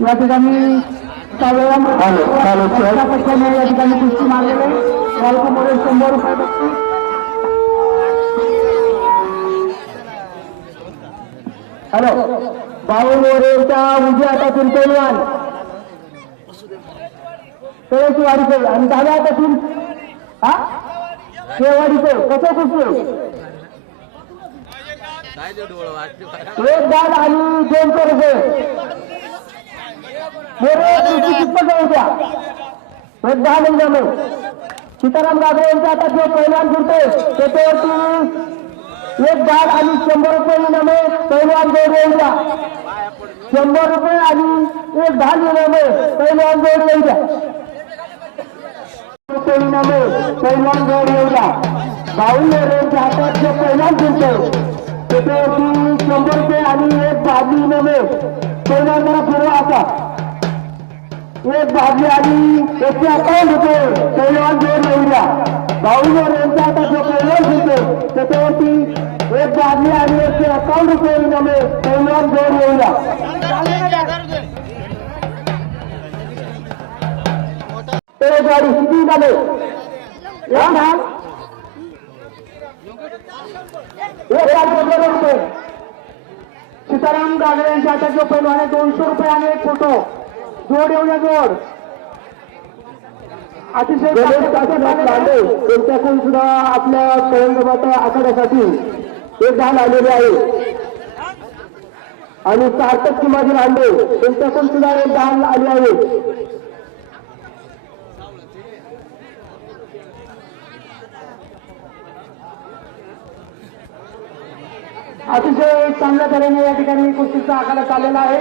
या ठिकाणी पक्षाने या ठिकाणी कुस्ती मारलेले बालकुमुळे शंभर रुपये बक्षीस. हॅलो बाबू मोरेच्या उजव्या हातातून पैलवान. कळशी आणि डाव्या हातातून हा? शेवाडीकर कसं कुस्ती एक दाल आणि दोनशे रुपये कितपत एक दहा मिनिटांमध्ये सीताराम गागरे यांच्या आता जे पैलवान फिरतोय त्याच्यावरती एक दाल आणि शंभर रुपये इनामे पैलवान जोड येऊया शंभर रुपये आणि एक दहा इनामे पैलवान जोड येऊया रुपये इनामे पैलवान जोड येऊया बावन्न यांच्या हातात जे पैलवान फिरतोय त्याच्यावरती शंभर रुपये आणि एक दहा इनामे पैलवान जरा फिरवा आता एक भाजी आणि एकशे अकावन्न रुपये पैलवान जोड येऊया बावन्न यांच्या हातात जो पैलवान फिरतो त्याच्यावरती एक भाजी आणि एकशे अकावन्न रुपये इनामे पैलवान जोड येऊया गाडी किती झाले एक ना एक लाख शंभर रुपये सीताराम गागरे यांच्या हातात जो पैलवान आहे दोनशे रुपये आणि एक फोटो. जोड येऊया जोड. अतिशय त्यांच्याकडून सुद्धा आपल्या कळंगबाटा आखाड्यासाठी एक धान आलेले आहे. आणि सार्थक किमाजी लांडे त्यांच्याकडून सुद्धा एक धान आले आहे. अतिशय चांगल्या तऱ्हेने या ठिकाणी कुस्तीचा आखाडा चाललेला आहे.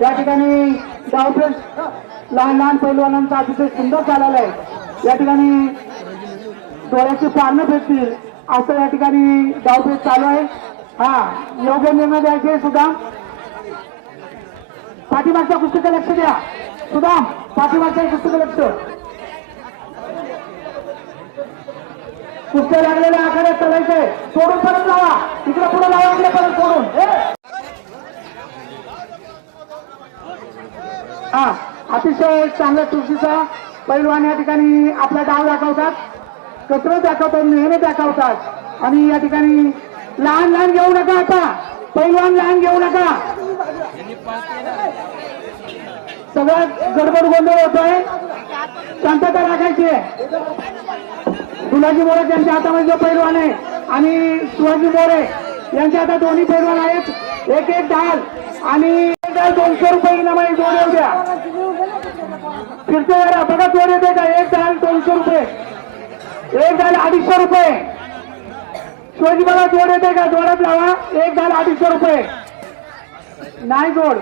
या ठिकाणी डावपेच लहान लहान पैलवानांचा अतिशय सुंदर चाललेला आहे. या ठिकाणी डोळ्याची पारणं भेटतील असं या ठिकाणी डावपेच चालू आहे. हा योग्य निर्णय द्यायचे सुद्धा पाठीमागच्या पुस्तकं लक्ष द्या. सुद्धा पाठीमागच्या पुस्तकं लक्ष. कुस्त्या लागलेल्या आखाड्यात चालायचंय. सोडून परत लावा. इकडे पुढे लावा इकडे परत सोडून हा. अतिशय चांगल्या तुळशीचा पैलवान या ठिकाणी आपला डाव दाखवतात. कसरत दाखवतात मेहनत दाखवतात. आणि या ठिकाणी लहान लहान घेऊ नका आता. पैलवान लहान घेऊ नका. सगळ्यात गडबड गोंधळ होतोय. शांतता राखायची आहे. गुलाजी मोरे त्यांच्या हातामध्ये जो पैलवान आहे आणि शिवाजी मोरे यांच्या हातात दोन्ही पैलवान आहेत. एक एक ढाल आणि एक दोनशे रुपये इनामाई जोड येऊ द्या. फिरते बघा जोड येते का? एक ढाल दोनशे रुपये. एक ढाल अडीचशे रुपये. शिवाजी बघा जोड येते का? जोडत लावा. एक ढाल अडीचशे रुपये. नाही जोड.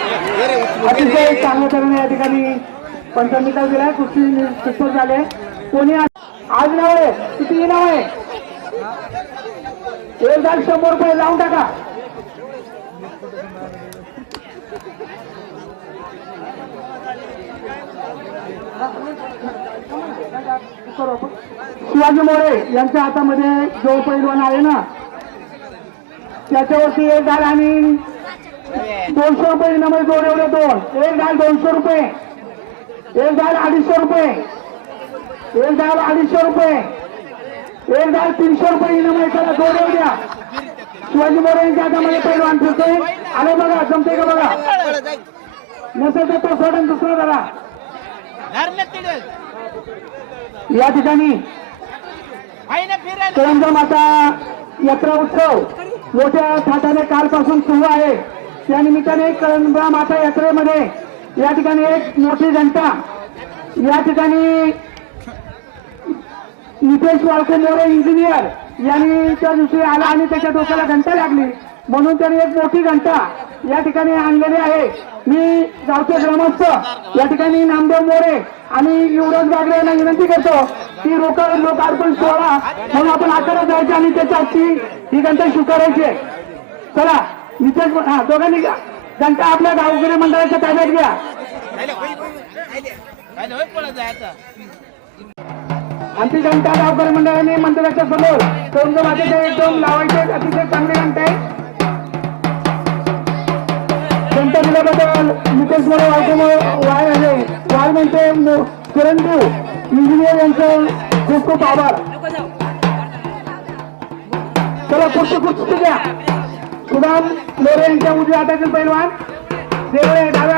अतिशय चांगल्या तऱ्हेने या ठिकाणी पंचमिका दिलाय कुस्ती झाले कोणी आज आज नाव आहे? किती नाव आहे? एक हजार शंभर रुपये लावून टाका. शिवाजी मोरे यांच्या हातामध्ये जो पैलवान आहे ना त्याच्यावरती एक डाल आणि दोनशे रुपये इनामे जोड एवढे दोन. एक डाल दोनशे रुपये. एक डाल अडीचशे रुपये. एक डाल अडीचशे रुपये. एक डाल तीनशे रुपये इनामे त्याला जोड एवढ्या द्या. शिवाजी मोरे यांच्या हातामध्ये पैलवान फिरतोय. आले बघा जमते का बघा? नसेल तर तो सोडून दुसरा जरा या ठिकाणी करंजा माता यात्रा उत्सव मोठ्या थाटाने कालपासून सुरू आहे. त्या निमित्ताने करंजा माता यात्रेमध्ये या ठिकाणी एक मोठी घंटा. या ठिकाणी नितेश वाळके मोरे इंजिनियर यांनी त्या दिवशी आला आणि त्याच्या डोक्याला घंटा लागली. म्हणून त्यांनी एक मोठी घंटा या ठिकाणी आणलेली आहे. मी गावचे ग्रामस्थ या ठिकाणी नामदेव मोरे आणि युवराज बागडे यांना विनंती करतो की लोक लोकार्पण सोहळा म्हणून आपण आकारात जायचे आणि त्याच्या आजची ही घंटा स्वीकारायची चला नितेश हा दोघांनी घ्या. घंटा आपल्या गावकरी मंडळाच्या ताब्यात घ्या. आमची घंटा गावकरी मंडळाने मंडळाच्या समोर दोन माझे एकदम लावायचे अतिशय चांगले घंटा. आहे घंटा दिल्याबद्दल नितेश मोरे वायके वाय आहे वाय म्हणते चिरंजीव इंजिनियर यांचं खूप खूप आभार. चला खुर्ची खुर्ची द्या सुदाम मोरे यांच्या उजव्या हातातील पैलवान. देवळे डाव्या